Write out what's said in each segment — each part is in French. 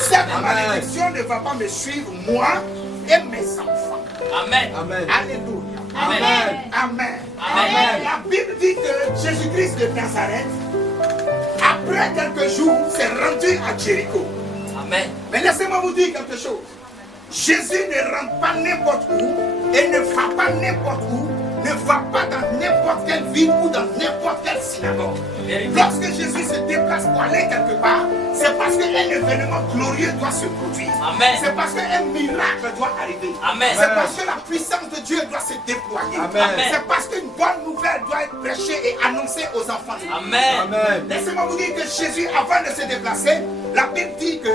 Cette malédiction ne va pas me suivre, moi et mes enfants. Amen. Alléluia. Amen. Amen. Amen. La Bible dit que Jésus-Christ de Nazareth, après quelques jours, s'est rendu à Jéricho. Amen. Mais laissez-moi vous dire quelque chose. Jésus ne rentre pas n'importe où et ne va pas n'importe où, ne va pas dans n'importe quelle ville ou dans n'importe quelle synagogue. Lorsque Jésus se déplace pour aller quelque part, c'est parce qu'un événement glorieux doit se produire. C'est parce qu'un miracle doit arriver. C'est parce que la puissance de Dieu doit se déployer. C'est parce qu'une bonne nouvelle doit être prêchée et annoncée aux enfants. Laissez-moi vous dire que Jésus, avant de se déplacer, la Bible dit que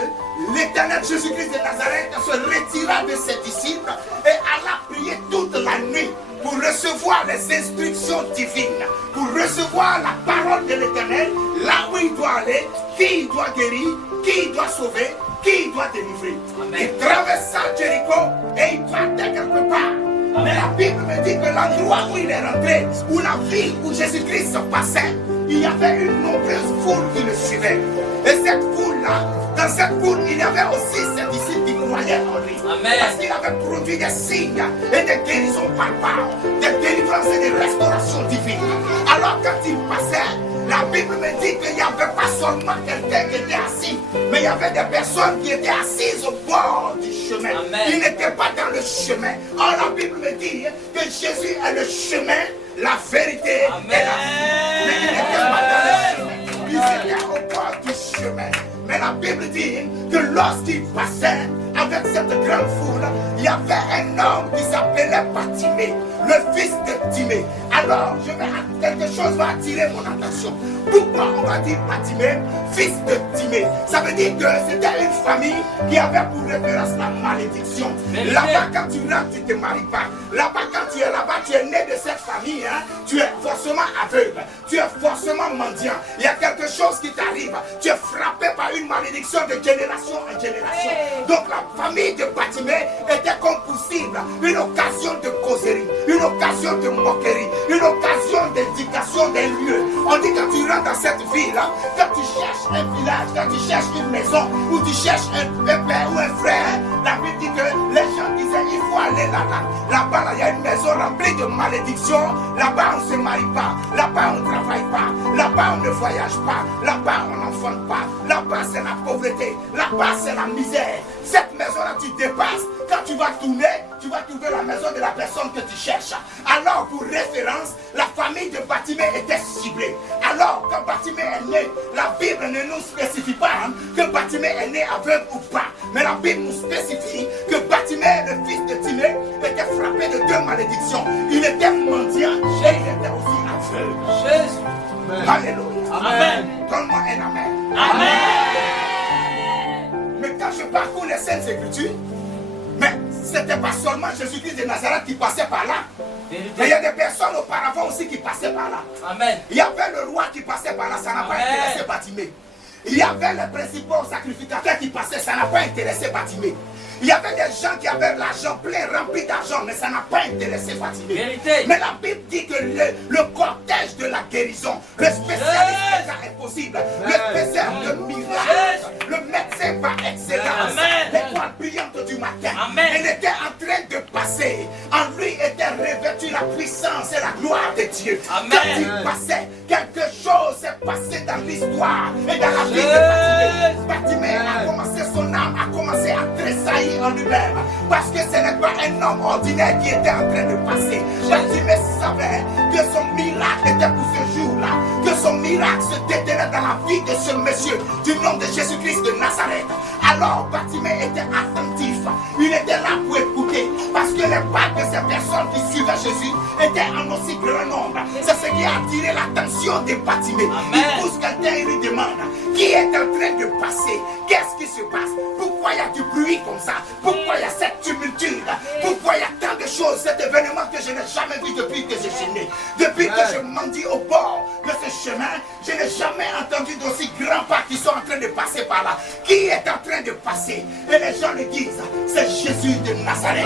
l'Éternel Jésus-Christ de Nazareth se retira de ses disciples et alla prier toute la nuit pour recevoir les instructions divines, pour recevoir la parole de l'Éternel, là où il doit aller, qui il doit guérir, qui il doit sauver, qui il doit délivrer. Il traversa Jéricho et il partait quelque part. Mais la Bible me dit que l'endroit où il est rentré, où la ville où Jésus-Christ se passait, il y avait une nombreuse foule qui le suivait. Et cette foule-là, dans cette foule, il y avait aussi ses disciples qui croyaient en lui. Parce qu'il avait produit des signes et des guérisons palpables, des délivrances et des restaurations divines. Alors quand il passait, la Bible me dit qu'il n'y avait pas seulement quelqu'un qui était assis, mais il y avait des personnes qui étaient assises au bord du chemin. Ils n'étaient pas dans le chemin. Or la Bible me dit que Jésus est le chemin, la vérité et la vie. Mais ils n'étaient pas dans le chemin. Ils étaient au bord du chemin. Mais la Bible dit que lorsqu'il passait avec cette grande foule, il y avait un homme qui s'appelait Bartimée, le fils de Timée. Alors, quelque chose va attirer mon attention. Pourquoi on va dire Bartimée, fils de Timée? Ça veut dire que c'était une famille qui avait pour référence la malédiction. Là-bas, quand tu rentres, tu ne te maries pas. Là-bas, quand tu es là-bas, tu es né de cette famille. Tu es forcément aveugle. Tu es forcément mendiant. Il y a quelque chose qui t'arrive. Tu es frappé par une malédiction de génération en génération. Donc, la famille de Bartimée était comme possible une occasion de causerie, une occasion de moquerie, une occasion d'indication des lieux. On dit quand tu rentres dans cette ville, quand tu cherches un village, quand tu cherches une maison, ou tu cherches un père ou un frère, la Bible dit que les gens disaient il faut aller là-bas. Là-bas, il y a une maison remplie de malédictions. Là-bas, on ne se marie pas. Là-bas, on ne travaille pas. Là-bas, on ne voyage pas. Là-bas, on n'enfante pas. Là-bas, c'est la pauvreté. Là-bas, c'est la misère. Cette maison-là, tu dépasses. Quand tu vas tourner, tu vas trouver la maison de la personne que tu cherches. Alors, pour référence, la famille de Bartimée était ciblée. Alors, quand Bartimée est né, la Bible ne nous spécifie pas que Bartimée est né aveugle ou pas. Mais la Bible nous spécifie que Bartimée, le fils de Timée, était frappé de deux malédictions. Il était mendiant et il était aussi aveugle. Jésus. Alléluia. Amen. Donne-moi un amen. Amen. Mais quand je parcours les Saintes Écritures, mais ce n'était pas seulement Jésus-Christ de Nazareth qui passait par là. Mais il y a des personnes auparavant aussi qui passaient par là. Amen. Il y avait le roi qui passait par là, ça n'a pas intéressé Bartimée. Il y avait les principaux sacrificateurs qui passaient, ça n'a pas intéressé Bartimée. Il y avait des gens qui avaient l'argent plein, rempli d'argent, mais ça n'a pas intéressé Bartimée. Mais la Bible dit que le cortège de la guérison, le spécialiste des cas impossibles, le faiseur de miracles, le médecin par excellence, l'étoile brillante du matin, il était en train de passer. En lui était revêtue la puissance et la gloire de Dieu. Quand il passait, quelque chose s'est passé dans l'histoire et dans la vie de Bartimée. Bartimée a commencé, son âme a commencé à tressaillir en lui-même, parce que ce n'est pas un homme ordinaire qui était en train de passer. Bartimée savait que son miracle était pour ce jour-là, que son miracle se détenait dans la vie de ce monsieur du nom de Jésus-Christ de Nazareth. Alors Bartimée était attentif, il était là pour écouter, parce que les pas de ces personnes qui suivaient Jésus étaient en aussi grand nombre. C'est ce qui a attiré l'attention de Bartimée. Il pousse quelqu'un et lui demande qui est en train de passer, qu'est-ce qui se passe, pourquoi il y a du bruit comme ça, pourquoi il y a cette tumultude, pourquoi il y a tant de choses, cet événement que je n'ai jamais vu depuis que je suis né. Depuis que je mendie au bord de ce chemin, je n'ai jamais entendu d'aussi grands pas qui sont en train de passer par là. Qui est en train de passer? Et les gens le disent, c'est Jésus de Nazareth.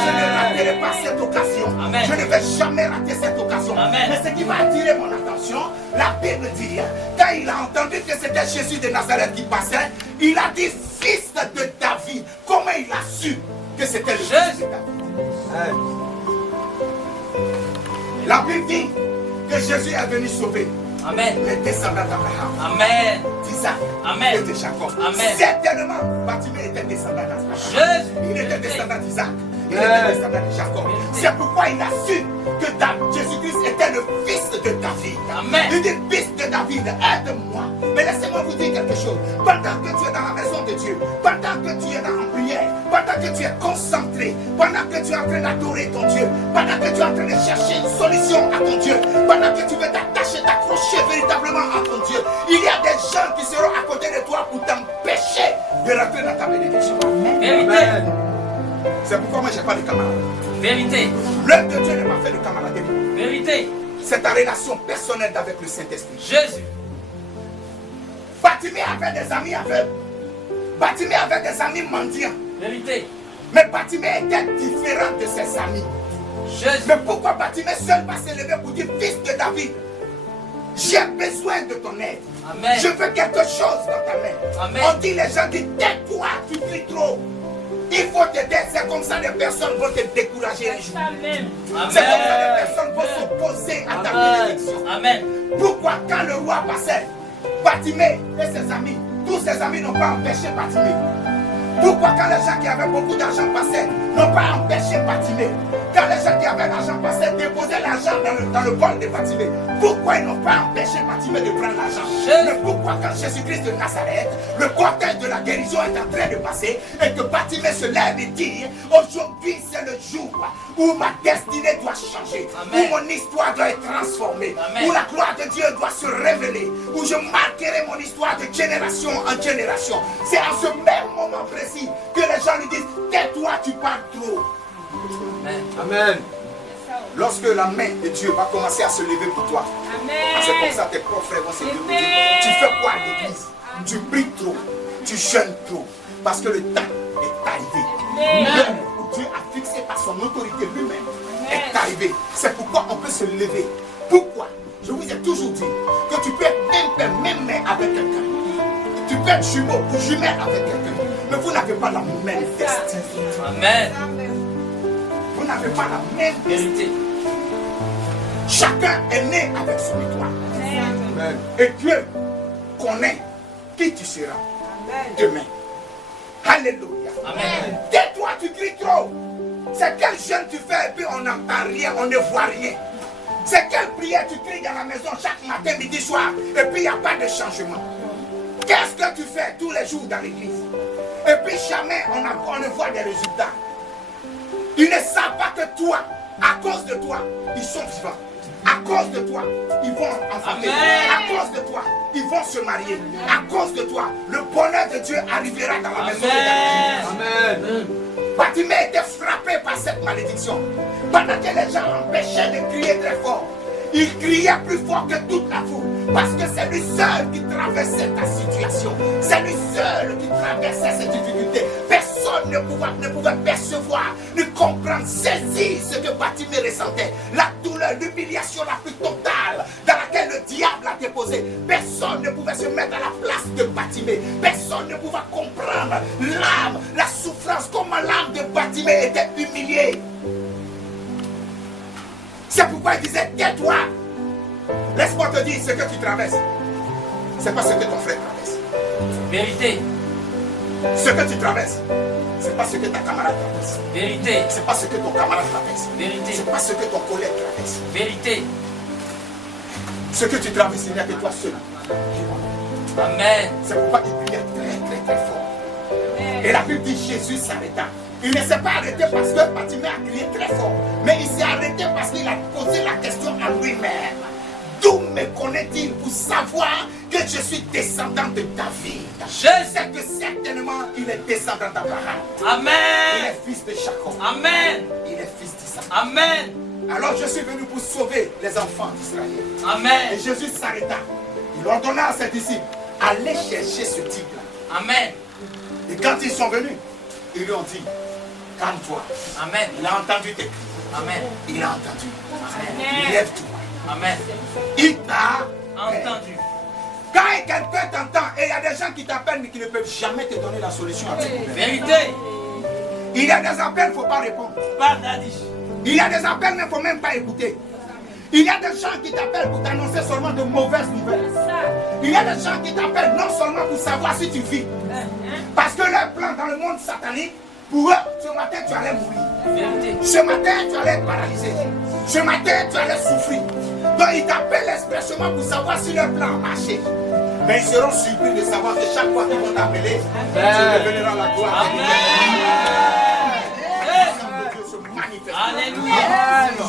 Je ne raterai pas cette occasion. Amen. Je ne vais jamais rater cette occasion. Amen. Mais ce qui va attirer mon attention, la Bible dit, quand il a entendu que c'était Jésus de Nazareth qui passait, il a dit fils de David. Comment il a su que c'était le fils de David? La Bible dit que Jésus est venu sauver les descendants d'Abraham, Amen. d'Isaac Amen. et de Jacob. Amen. Certainement, Bartimée était descendant d'Abraham. Il était descendant d'Isaac. Il était descendant de Jacob. C'est pourquoi il a su que Jésus-Christ était le fils de David. Amen. Il dit fils de David, aide-moi. Mais laissez-moi vous dire quelque chose. Pendant que tu es dans la maison de Dieu, pendant que tu es en prière, pendant que tu es concentré, pendant que tu es en train d'adorer ton Dieu, pendant que tu es en train de chercher une solution à ton Dieu, pendant que tu veux t'attacher, t'accrocher véritablement à ton Dieu, il y a des gens qui seront à côté de toi pour t'empêcher de rentrer dans ta bénédiction. Vérité. C'est pourquoi moi je n'ai pas de camarades. Vérité. L'œuvre de Dieu n'est pas fait de camaraderie. Vérité. C'est ta relation personnelle avec le Saint-Esprit. Jésus. Bartimée avait des amis aveugles. Bartimée avait des amis mendiants. Vérité. Mais Bartimée était différent de ses amis. Jésus. Mais pourquoi Bartimée seul va s'élever pour dire fils de David? J'ai besoin de ton aide. Amen. Je veux quelque chose dans ta main. Amen. On dit les gens disent tais-toi, tu cries trop. Il faut t'aider, c'est comme ça les personnes vont te décourager un jour. Amen. C'est comme ça les personnes vont s'opposer à ta bénédiction. Amen. Pourquoi quand le roi passait, Bartimée et ses amis, tous ses amis n'ont pas empêché Bartimée? Pourquoi quand les gens qui avaient beaucoup d'argent passaient, n'ont pas empêché Bartimée? Quand les gens qui avaient l'argent passaient, déposaient l'argent dans le bol de Bartimée. Pourquoi ils n'ont pas empêché Bartimée de prendre l'argent? Mais pourquoi quand Jésus-Christ de Nazareth, le cortège de la guérison est en train de passer et que Bartimée se lève et dit, aujourd'hui c'est le jour où ma destinée doit changer, Amen. où mon histoire doit être transformée, Amen. où la gloire de Dieu doit se révéler, où je marquerai mon histoire de génération en génération. C'est à ce même moment précis que les gens lui disent, tais-toi, tu parles trop. Amen. Lorsque la main de Dieu va commencer à se lever pour toi, c'est comme ça que tes propres frères vont se lever. Tu fais quoi à l'église? Tu pries trop, tu jeûnes trop, parce que le temps est arrivé. L'heure où Dieu a fixé par son autorité lui-même est arrivé. C'est pourquoi on peut se lever. Pourquoi? Je vous ai toujours dit que tu peux être même père, même mère avec quelqu'un. Tu peux être jumeau ou jumelle avec quelqu'un, mais vous n'avez pas la même destinée. Amen. Vous n'avez pas la même Vérité. destinée. Chacun est né avec son étoile. Amen. Et Dieu connaît qui tu seras demain. Alléluia. Amen. Tais-toi, tu cries trop. C'est quel jeûne tu fais et puis on n'entend rien, on ne voit rien. C'est quelle prière tu cries dans la maison chaque matin, midi, soir et puis il n'y a pas de changement. Qu'est-ce que tu fais tous les jours dans l'église? Et puis jamais on ne voit des résultats. Ils ne savent pas que toi, à cause de toi, ils sont vivants. À cause de toi, ils vont enfanter. À cause de toi, ils vont se marier. À cause de toi, le bonheur de Dieu arrivera dans la maison de David. Amen. Bartimée était frappé par cette malédiction. Pendant que les gens l'empêchaient de crier très fort, il criait plus fort que toute la foule. Parce que c'est lui seul qui traversait ta situation. C'est lui seul qui traversait ces difficultés. Personne ne pouvait percevoir, ne comprendre, saisir ce que Bartimée ressentait. La douleur, l'humiliation la plus totale dans laquelle le diable a déposé. Personne ne pouvait se mettre à la place de Bartimée. Personne ne pouvait comprendre l'âme, la souffrance, comment l'âme de Bartimée était humiliée. C'est pourquoi il disait, tais-toi. Laisse-moi te dire ce que tu traverses. C'est pas ce que ton frère traverse. Vérité. Ce que tu traverses, c'est pas ce que ta camarade traverse. Vérité. C'est pas ce que ton camarade traverse. Vérité. C'est pas ce que ton collègue traverse. Vérité. Ce que tu traverses, il n'y a que toi seul. Amen. C'est pourquoi il criait très très très fort. Et la Bible dit Jésus s'arrêta. Il ne s'est pas arrêté parce que Bartimée a crié très fort, mais il s'est arrêté parce qu'il a posé la question à lui-même. D'où me connaît-il pour savoir que je suis descendant de David? Je sais que certainement il est descendant d'Abraham. Amen. Il est fils de Jacob. Amen. Il est fils d'Isaac. Amen. Alors je suis venu pour sauver les enfants d'Israël. Amen. Et Jésus s'arrêta. Il ordonna à ses disciples, allez chercher ce type-là. Amen. Et quand ils sont venus, ils lui ont dit, Calme-toi. Amen. Il a entendu tes cris. Amen. Il a entendu. Amen. Lève-toi. Amen. Il t'a Entendu. Quand quelqu'un t'entend, et il y a des gens qui t'appellent mais qui ne peuvent jamais te donner la solution à tes problèmes. Vérité. Il y a des appels, il ne faut pas répondre. Pas d'addition. Il y a des appels, mais il ne faut même pas écouter. Il y a des gens qui t'appellent pour t'annoncer seulement de mauvaises nouvelles. Il y a des gens qui t'appellent non seulement pour savoir si tu vis. Parce que leur plan dans le monde satanique, pour eux, ce matin tu allais mourir. Vérité. Ce matin tu allais être paralysé. Ce matin tu allais souffrir. Donc ils t'appellent expressément pour savoir si leur plan a marché. Mais ils seront surpris de savoir que chaque fois qu'ils vont t'appeler, tu reviendras la gloire. Dieu se manifeste. Alléluia.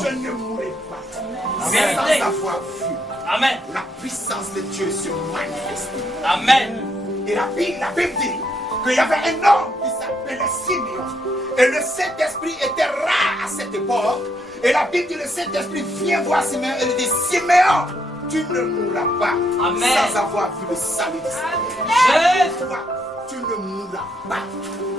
Je ne mourrai pas. Vérité. Sans avoir vu. Amen. La puissance de Dieu se manifeste. Amen. Et la Bible dit qu'il y avait un homme qui s'appelait Simeon. Et le Saint-Esprit était rare à cette époque. Et la Bible dit le Saint-Esprit vient voir Simeon et lui dit Simeon, tu ne mourras pas. Amen. Sans avoir vu le salut d'Israël. Toi, tu ne mourras pas.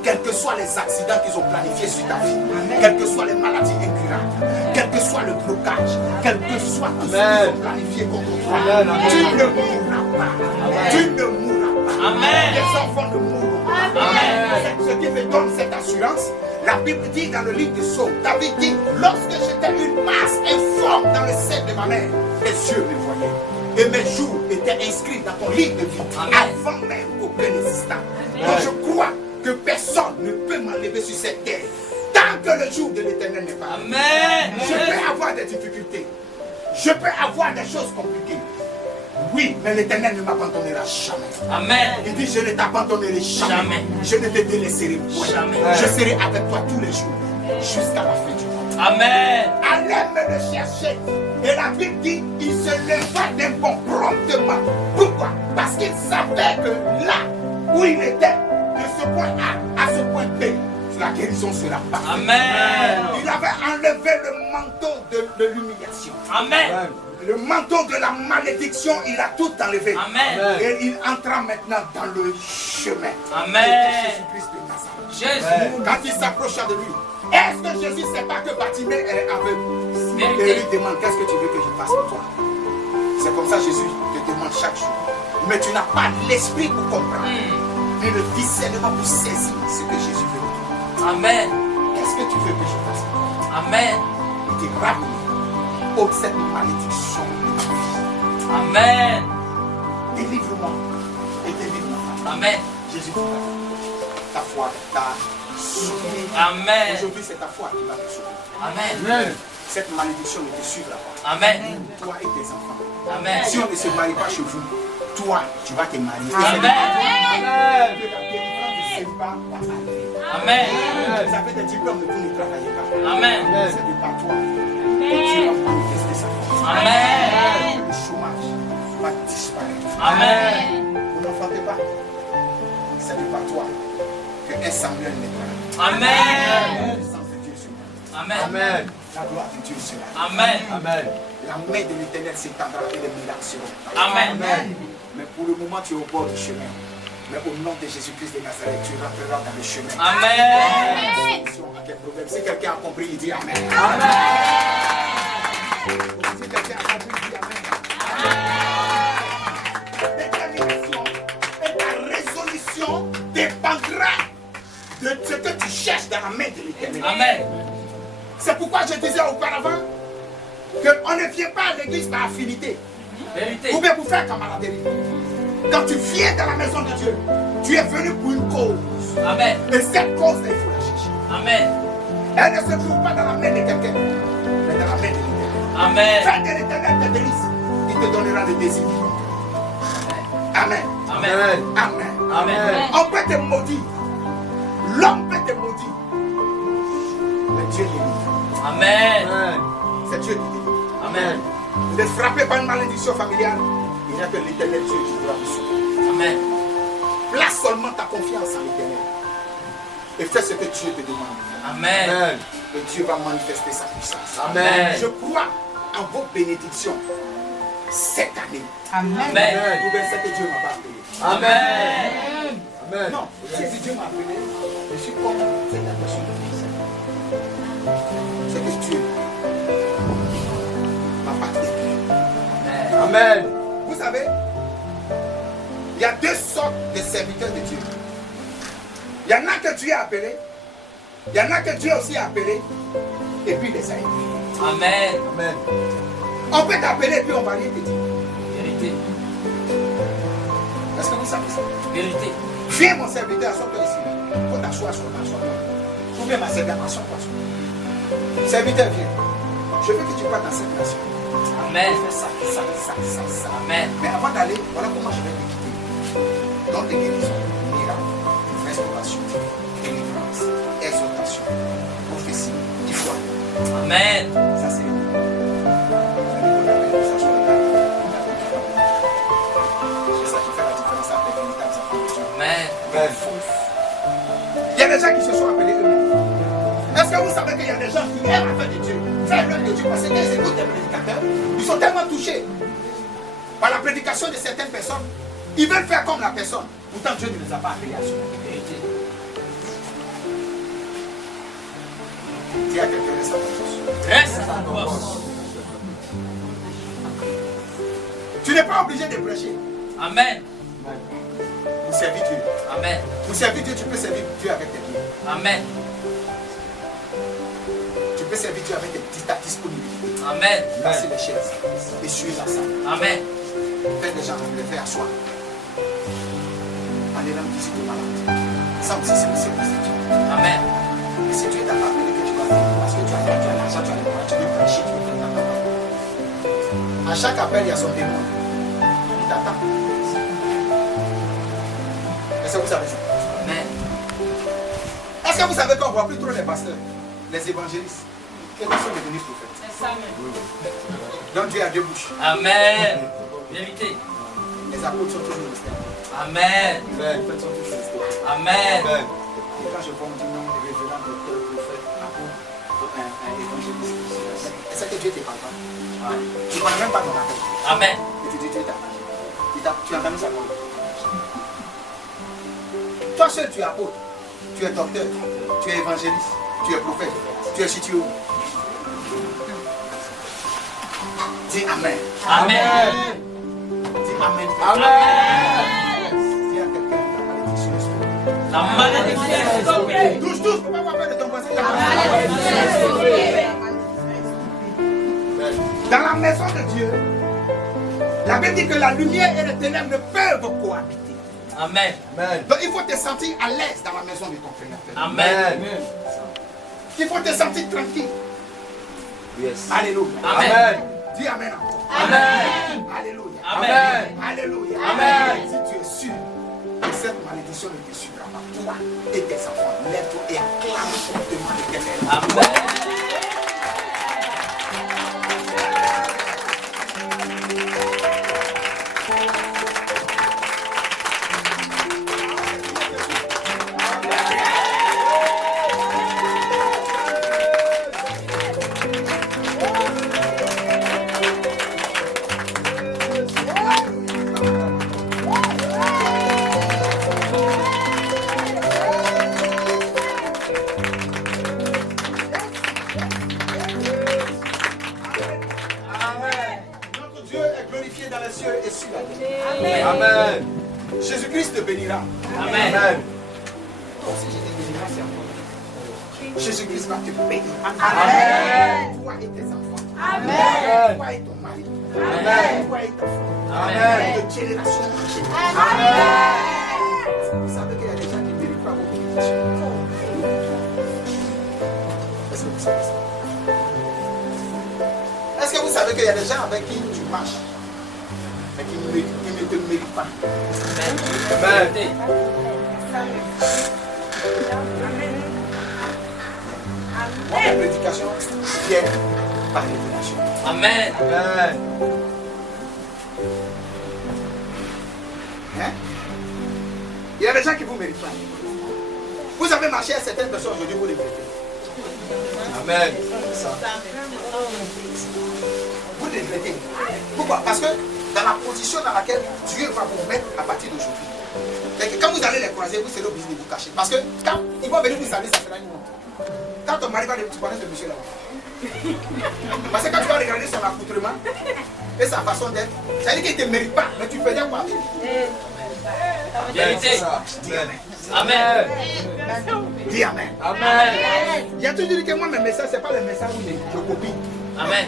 Quels que soient les accidents qu'ils ont planifiés sur ta vie, quelles que soient les maladies incurables, quel que soit le blocage, quel que soit tout ce qu'ils ont planifié contre toi, tu ne mourras pas. Tu ne mourras pas. Amen. Les enfants ne mourront pas. Amen. Ce qui me donne cette assurance, la Bible dit dans le livre de Psaume, David dit, lorsque j'étais une masse informe dans le sein de ma mère, les yeux me voyaient. Et mes jours étaient inscrits dans ton livre de vie, avant même qu'aucun n'existant. Donc je crois que personne ne peut m'enlever sur cette terre tant que le jour de l'Éternel n'est pas. Amen. Je peux avoir des difficultés. Je peux avoir des choses compliquées. Oui, mais l'Éternel ne m'abandonnera jamais. Amen. Il dit, je ne t'abandonnerai jamais. Je ne te délaisserai point. Jamais. Je serai avec toi tous les jours, jusqu'à la fin du monde. Amen. Allez me le chercher. Et la Bible dit, il se leva d'un bond promptement. Pourquoi? Parce qu'il savait que là où il était, de ce point A à ce point B, la guérison sera parfaite. Amen. Il avait enlevé le manteau de l'humiliation. Amen. Le manteau de la malédiction, il a tout enlevé. Amen. Et il entra maintenant dans le chemin. Amen. Jésus-Christ de Nazareth. Jésus. Quand il s'approcha de lui, est-ce que Jésus ne sait pas que Bartimée est aveugle? Vérité. Et il lui demande, qu'est-ce que tu veux que je fasse pour toi? C'est comme ça Jésus te demande chaque jour. Mais tu n'as pas l'esprit pour comprendre. Et le discernement pour saisir ce que Jésus veut de toi. Amen. Qu'est-ce que tu veux que je fasse pour toi? Amen. Il dit, ramène ôte cette malédiction de ta vie. Amen. Délivre-moi et délivre-moi. Amen. Jésus, ta foi t'a sauvé. Amen. Aujourd'hui, c'est ta foi qui va te sauver. Amen. Cette malédiction ne te suivra pas. Amen. Toi et tes enfants. Amen. Si on ne se marie pas chez vous, toi, tu vas te marier. Amen. Que la délivrance du célibat va arriver. Amen. Vous avez des diplômes, mais vous ne travaillez pas. Amen. C'est de par toi que Dieu va manifester sa force. Amen. Le chômage va disparaître. Amen. Vous n'enfantez pas. C'est de par toi que un Samuel n'est pas là. Amen. La puissance de Dieu sur moi. Amen. La gloire de Dieu sur moi. Amen. La main de l'Éternel s'étendra et les miracles seront. Amen. Mais pour le moment, tu es au bord du chemin. Mais au nom de Jésus-Christ de Nazareth, tu rentreras dans le chemin. Amen. À quel problème? Si quelqu'un a compris, il dit Amen. Amen. Si quelqu'un a compris, il dit Amen. Ta détermination et ta résolution dépendra de ce que tu cherches dans la main de l'Éternel. Amen. C'est pourquoi je disais auparavant qu'on ne vient pas à l'église par affinité. Vérité. Ou bien pour faire camaraderie. Quand tu viens dans la maison de Dieu, tu es venu pour une cause. Amen. Et cette cause, il faut la chercher. Amen. Elle ne se trouve pas dans la main de quelqu'un, mais dans la main de l'Éternel. Amen. Fais de l'Éternel tes délices, il te donnera le désir. Amen. Amen. Amen. Amen. On peut te maudire. L'homme peut te maudire. Mais Dieu délivre. Amen. C'est Dieu qui délivre. Amen. Vous êtes frappé par une malédiction familiale, il n'y a que l'Éternel Dieu qui pourra vous sauver. Amen. Place seulement ta confiance en l'Éternel. Et fais ce que Dieu te demande. Amen. Et Dieu va manifester sa puissance. Amen. Je crois en vos bénédictions cette année. Amen. Ou bien c'est que Dieu m'a pas appelé. Amen. Non, si Dieu m'a appelé, je suis comme cette personne de Amen. Vous savez, il y a deux sortes de serviteurs de Dieu. Il y en a que Dieu a appelé. Il y en a que Dieu aussi a appelé. Et puis les a aidés. Amen. Amen. On peut t'appeler et puis on va rien te dire. Vérité. Est-ce que vous savez ça? Vérité. Viens mon serviteur, assois-toi ici. Il faut t'asseoir, assois-toi. Ou bien ma serviteur, assois-toi. Serviteur, viens. Je veux que tu partes dans cette nation. Amen. Fais ça, ça, ça, ça, ça. Amen. Mais avant d'aller, voilà comment je vais te quitter. Dans tes guérisons, miracles, restauration, délivrance, exhortation, prophétie, foi. Amen. Ça c'est le c'est ça qui fait la différence entre les véritables enfants de Dieu. Amen. Amen. Il y a des gens qui se sont appelés eux-mêmes. Est-ce que vous savez qu'il y a des gens qui aiment la fête de Dieu, faire l'œuvre de Dieu parce qu'ils écoutent des prédicateurs, ils sont tellement touchés par la prédication de certaines personnes, ils veulent faire comme la personne. Pourtant Dieu ne les a pas appelés à suivre la vérité. Dis à quelqu'un de sa force. Reste à ta force. Tu n'es pas obligé de prêcher Amen. pour servir Dieu. Amen. Pour servir Dieu, tu peux servir Dieu avec tes pieds. Amen. Tu peux servir Dieu avec ta disponibilité. Amen. Passer les chaises, essuyer la salle, Amen. faire des gens les faire asseoir. En allant visiter les malades. Ça aussi, c'est le service de Dieu. Amen. Et si tu es dans la famille que tu vas faire, parce que tu as l'argent, tu as les moyens, tu veux prêcher, tu veux faire ta parole. À chaque appel, il y a son témoin. Il t'attend. Est-ce que vous savez ça? Amen. Est-ce que vous savez qu'on ne voit plus trop les pasteurs, les évangélistes, qui sont devenus prophètes? C'est ça même. Donc Dieu a deux bouches. Amen. Vérité. Les apôtres sont toujours restés. Amen. Les prophètes sont toujours restés. Amen. Amen. Et quand je vois du nom de révérend, docteur, prophète, apôtre, un évangéliste, est-ce que Dieu te parle pas? Tu ne connais même pas ton appel. Amen. Et tu dis Dieu t'a parlé. Tu as entendu sa parole. Toi seul, tu es apôtre, tu es docteur, tu es évangéliste, tu es prophète, tu es chitio. Dis Amen. Amen. Dis Amen. Amen. Dis à quelqu'un la malédiction est stoppée. La malédiction est stoppée. Touche tous, pourquoi avoir peur de ton voisin? Dans la maison de Dieu, la Bible dit que la lumière et les ténèbres ne peuvent cohabiter. Amen. Amen. Donc il faut te sentir à l'aise dans la maison de ton Créateur. Amen. Il faut te sentir tranquille. Yes. Alléluia. Amen. Dis Amen encore. Amen. Alléluia. Amen. Alléluia. Amen. Si tu es sûr que cette malédiction ne te suivra pas, toi et tes enfants, lève-toi et acclame fortement l'Éternel. Amen. Notre Dieu est glorifié dans les cieux et sur la terre. Amen. Jésus-Christ te bénira. Amen. Amen. Toi aussi, je te bénirai, c'est encore. Jésus-Christ va te bénir. Amen. Toi et tes enfants. Amen. Toi et ton mari. Amen. Toi et ta femme. Amen. De génération en génération. Vous savez qu'il y a des gens qui ne méritent pas vos bénédictions. Est-ce que vous savez ça? Est-ce que vous savez qu'il y a des gens avec qui tu marches, mais qui ne te méritent pas? Amen. Vérité. La prédication vient par révélation. Amen. Amen. Hein? Il y a des gens qui ne vous méritent pas. Vous avez marché à certaines personnes aujourd'hui, vous les méritez. Amen. Vous les méritez. Pourquoi? Parce que dans la position dans laquelle Dieu va vous mettre à partir d'aujourd'hui. Quand vous allez les croiser, vous serez obligé de vous cacher. Parce que quand ils vont venir vous saluer, ça fera une honte. Quand ton mari va dire, tu connais ce monsieur là. Parce que quand tu vas regarder son accoutrement, et sa façon d'être, ça veut dire qu'il ne te mérite pas, mais tu faisais quoi? Vérité. Dis Amen. Amen. Dis Amen. Amen. Il y a toujours dit que moi, mes messages, ce n'est pas le message où je copie. Amen.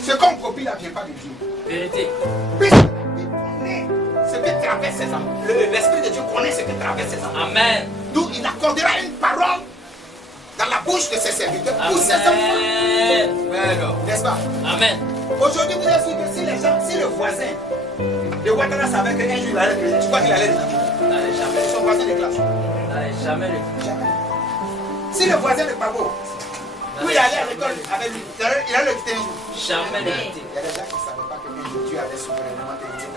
Ce qu'on copie là ne vient pas de Dieu. Vérité. Puisque la Bible connaît ce que traverse ses enfants. L'Esprit de Dieu connaît ce que traverse ses enfants. Amen. D'où il accordera une parole dans la bouche de ses serviteurs pour ses enfants. Amen. N'est-ce pas? Amen. Aujourd'hui, vous avez su que si les gens, si le voisin de Ouattara savait qu'un jour il allait le tu crois qu'il allait le N'allez jamais. son voisin de classe. N'allez jamais le Jamais. Si le voisin de Pabo, où il allait à l'école avec lui, il allait le quitter un jour. jamais le quitter. Il y a des gens qui ne savaient pas que même Dieu allait souverainement te quitter.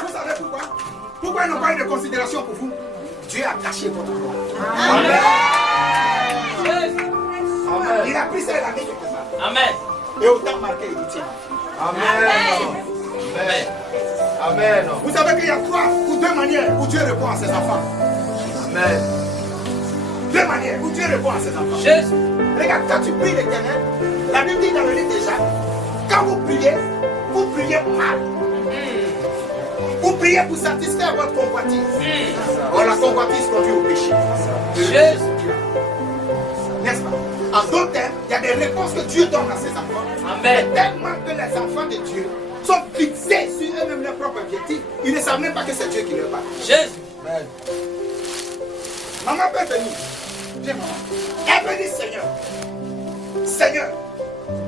Vous savez pourquoi? Pourquoi ils n'ont pas eu de considération pour vous? Dieu a caché votre gloire. Amen. Il a pris ça et l'a mis quelque part. Amen. Et autant marqué, il dit tiens. Amen. Amen. Vous savez qu'il y a 3 ou 2 manières où Dieu répond à ses enfants. Amen. 2 manières où Dieu répond à ses enfants. Jésus. Regarde, quand tu pries l'Éternel, la Bible dit dans le livre de Jacques, quand vous priez mal. Vous priez pour satisfaire votre convoitise. Or la convoitise conduit au péché. Jésus. N'est-ce pas? En d'autres termes, il y a des réponses que Dieu donne à ses enfants. Amen. Mais tellement que les enfants de Dieu sont fixés sur eux-mêmes leur propre objectif, ils ne savent même pas que c'est Dieu qui leur parle. Jésus. Amen. Maman peut venir. Viens, maman. Elle peut dire Seigneur, Seigneur,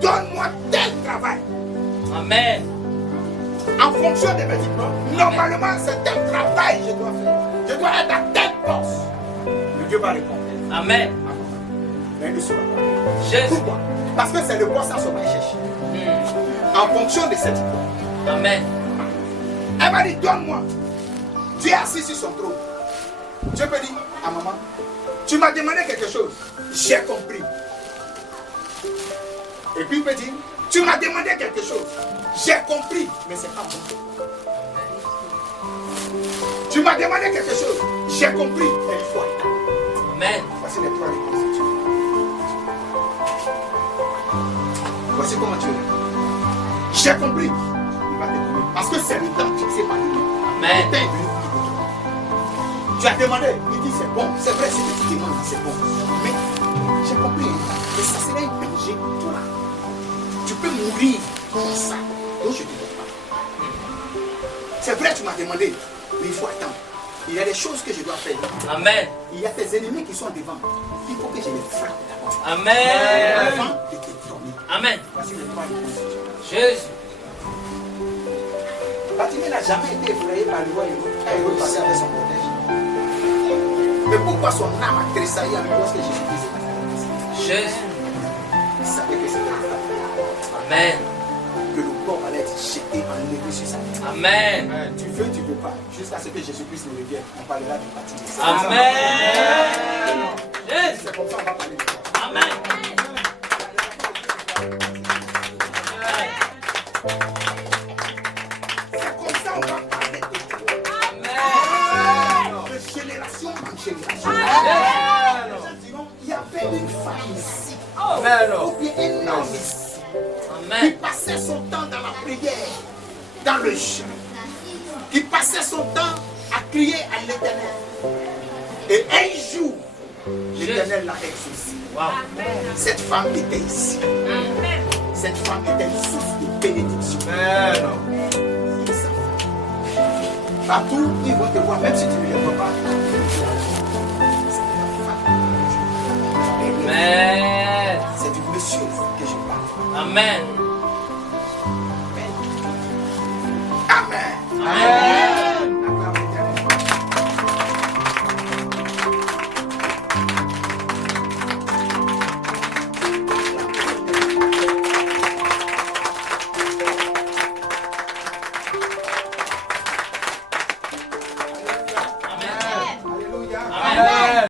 donne-moi tel travail. Amen. En fonction de mes diplômes. Normalement, c'est tel travail que je dois faire. Je dois être à tel poste. Mais Dieu va répondre. Amen. Mais il ne sera pas. Jésus. Pourquoi? Parce que c'est le poste à ce qu'il cherche. En fonction de ses diplômes. Amen. Elle m'a dit, donne-moi. Dieu est assis sur son trône. Dieu peut dire à maman, tu m'as demandé quelque chose. J'ai compris. Et puis il peut dire, tu m'as demandé quelque chose. J'ai compris, mais c'est pas bon. Tu m'as demandé quelque chose. J'ai compris, mais il faut attendre. Amen. Voici les 3 réponses de Dieu. Voici comment tu es. J'ai compris. Il va te donner. Parce que c'est le temps fixé par lui. Amen. Le temps est venu pour te donner. Tu as demandé, il dit c'est bon. C'est vrai, si tu demandes, c'est bon. Mais j'ai compris. Et ça serait un danger pour toi. Tu peux mourir comme ça. Donc je ne te donne pas. C'est vrai, tu m'as demandé. Mais il faut attendre. Il y a des choses que je dois faire. Amen. Il y a tes ennemis qui sont devant. Il faut que je les frappe d'abord. Amen. Avant de te donner. Amen. Voici les 3 réponses. Jésus. Fatimé n'a jamais été effrayé par le roi Hérode quand Hérode passait avec son protège. Mais pourquoi son âme a tressailli avec lorsque Jésus-Christ est passé? Jésus. Il savait que c'était la femme. Amen. Que le corps allait être jeté en épée sur sa tête. Amen. Tu veux pas. Jusqu'à ce que Jésus-Christ nous revienne, on parlera de Fatimé. Amen. Jésus. C'est comme ça qu'on va parler de toi. Amen. C'est comme ça qu'on va parler de toi. Amen. De génération en génération. Amen. Les gens diront, il y avait une femme ici. Amen. Ou bien un homme ici. Qui Amen. passait son temps dans la prière, dans le jeûne, qui passait son temps à crier à l'Éternel. Et un jour, l'Éternel l'a exaucé. Wow. Cette femme était ici. Cette femme était une source de bénédiction. Amen. Ils savent. Partout, ils vont te voir, même si tu ne les vois pas. C'est la femme que je parle. Amen. C'est du monsieur que je parle. Amen.